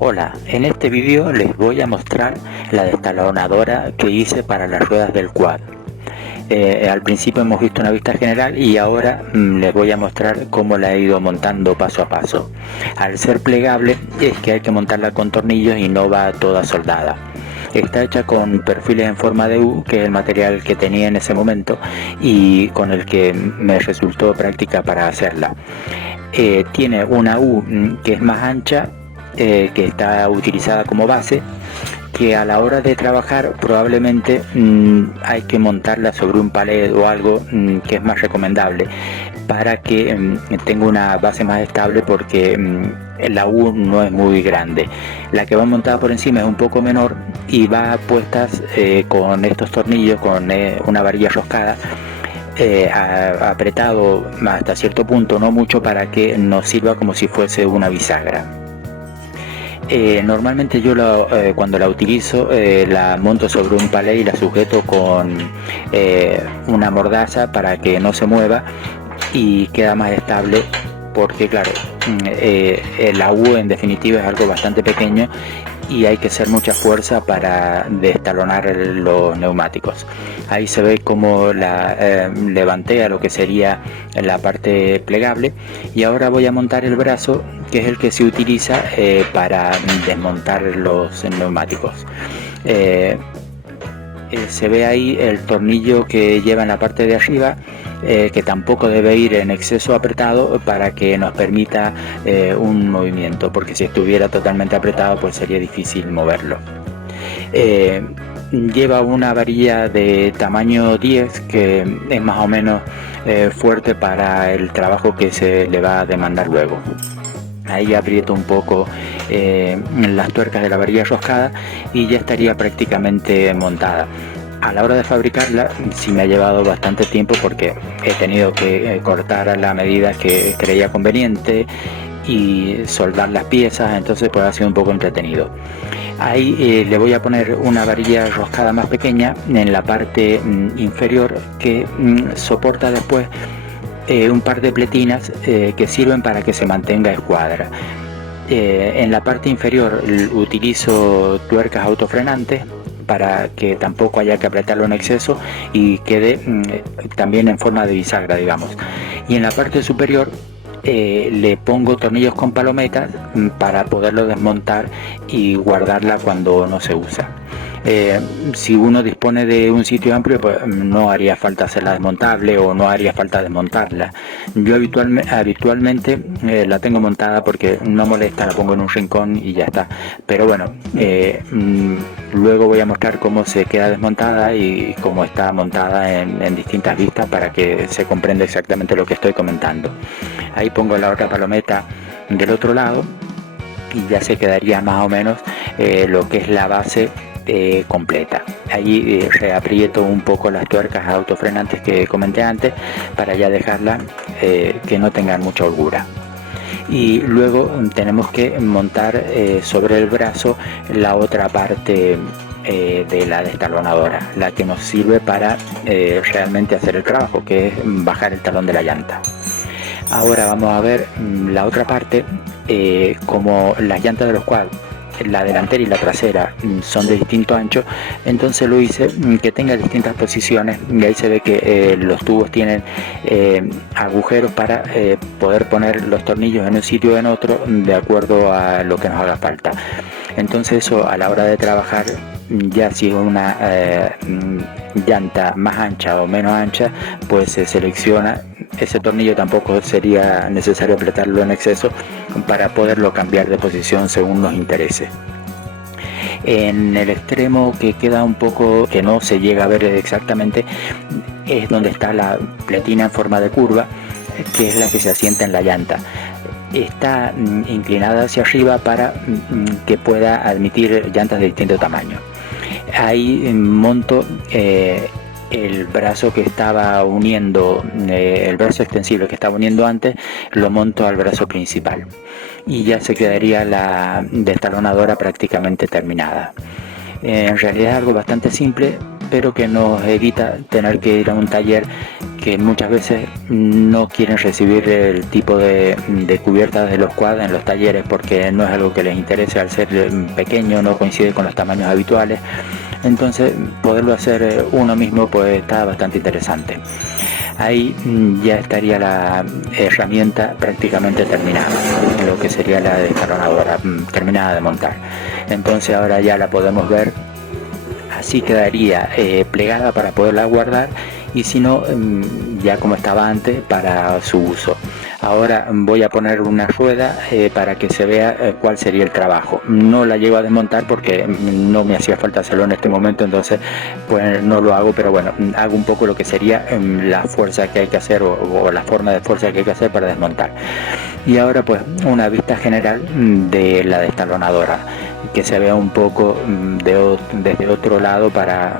Hola, en este vídeo les voy a mostrar la destalonadora que hice para las ruedas del quad. Al principio hemos visto una vista general y ahora les voy a mostrar cómo la he ido montando paso a paso. Al ser plegable es que hay que montarla con tornillos y no va toda soldada. Está hecha con perfiles en forma de U, que es el material que tenía en ese momento y con el que me resultó práctica para hacerla. Tiene una U que es más ancha, que está utilizada como base, que a la hora de trabajar probablemente hay que montarla sobre un palet o algo que es más recomendable para que tenga una base más estable, porque la U no es muy grande. La que va montada por encima es un poco menor y va puestas con estos tornillos, con una varilla roscada, apretado hasta cierto punto, no mucho, para que nos sirva como si fuese una bisagra. Normalmente yo cuando la utilizo la monto sobre un palé y la sujeto con una mordaza para que no se mueva y queda más estable, porque claro, la U en definitiva es algo bastante pequeño y hay que hacer mucha fuerza para destalonar los neumáticos. Ahí se ve cómo la levanté a lo que sería la parte plegable, y ahora voy a montar el brazo, que es el que se utiliza para desmontar los neumáticos. Se ve ahí el tornillo que lleva en la parte de arriba, que tampoco debe ir en exceso apretado para que nos permita un movimiento, porque si estuviera totalmente apretado pues sería difícil moverlo. Lleva una varilla de tamaño 10, que es más o menos fuerte para el trabajo que se le va a demandar luego. Ahí aprieto un poco las tuercas de la varilla roscada y ya estaría prácticamente montada. A la hora de fabricarla sí me ha llevado bastante tiempo, porque he tenido que cortar a la medida que creía conveniente y soldar las piezas, entonces pues ha sido un poco entretenido. Ahí le voy a poner una varilla roscada más pequeña en la parte inferior, que soporta después un par de pletinas que sirven para que se mantenga escuadra. En la parte inferior utilizo tuercas autofrenantes para que tampoco haya que apretarlo en exceso y quede también en forma de bisagra, digamos. Y en la parte superior le pongo tornillos con palometas para poderlo desmontar y guardarla cuando no se usa. Si uno dispone de un sitio amplio, pues no haría falta hacerla desmontable o no haría falta desmontarla. Yo habitualmente la tengo montada porque no molesta, la pongo en un rincón y ya está. Pero bueno, luego voy a mostrar cómo se queda desmontada y cómo está montada en distintas vistas, para que se comprenda exactamente lo que estoy comentando. Ahí pongo la otra palometa del otro lado y ya se quedaría más o menos lo que es la base completa. Allí reaprieto un poco las tuercas autofrenantes que comenté antes, para ya dejarlas que no tengan mucha holgura. Y luego tenemos que montar sobre el brazo la otra parte de la destalonadora, la que nos sirve para realmente hacer el trabajo, que es bajar el talón de la llanta. Ahora vamos a ver la otra parte. Como las llantas de los quad, la delantera y la trasera son de distinto ancho, entonces lo hice que tenga distintas posiciones, y ahí se ve que los tubos tienen agujeros para poder poner los tornillos en un sitio o en otro de acuerdo a lo que nos haga falta. Entonces eso, a la hora de trabajar, ya si es una llanta más ancha o menos ancha, pues se selecciona ese tornillo. Tampoco sería necesario apretarlo en exceso para poderlo cambiar de posición según nos interese. En el extremo que queda un poco, que no se llega a ver exactamente, es donde está la pletina en forma de curva, que es la que se asienta en la llanta. Está inclinada hacia arriba para que pueda admitir llantas de distinto tamaño. Ahí monto el brazo que estaba uniendo, el brazo extensible que estaba uniendo antes, lo monto al brazo principal y ya se quedaría la destalonadora prácticamente terminada. En realidad es algo bastante simple, pero que nos evita tener que ir a un taller que muchas veces no quieren recibir el tipo de cubiertas de los quad en los talleres porque no es algo que les interese, al ser pequeño no coincide con los tamaños habituales. Entonces poderlo hacer uno mismo pues está bastante interesante. Ahí ya estaría la herramienta prácticamente terminada, lo que sería la destalonadora terminada de montar. Entonces ahora ya la podemos ver, así quedaría plegada para poderla guardar, y si no, ya como estaba antes, para su uso. Ahora voy a poner una rueda para que se vea cuál sería el trabajo. No la llevo a desmontar porque no me hacía falta hacerlo en este momento, entonces pues no lo hago, pero bueno, hago un poco lo que sería la fuerza que hay que hacer o la forma de fuerza que hay que hacer para desmontar. Y ahora pues una vista general de la destalonadora, que se vea un poco desde otro lado para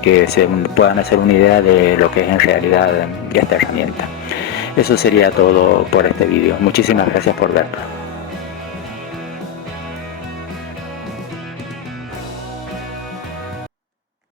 que se puedan hacer una idea de lo que es en realidad esta herramienta. Eso sería todo por este vídeo. Muchísimas gracias por verlo.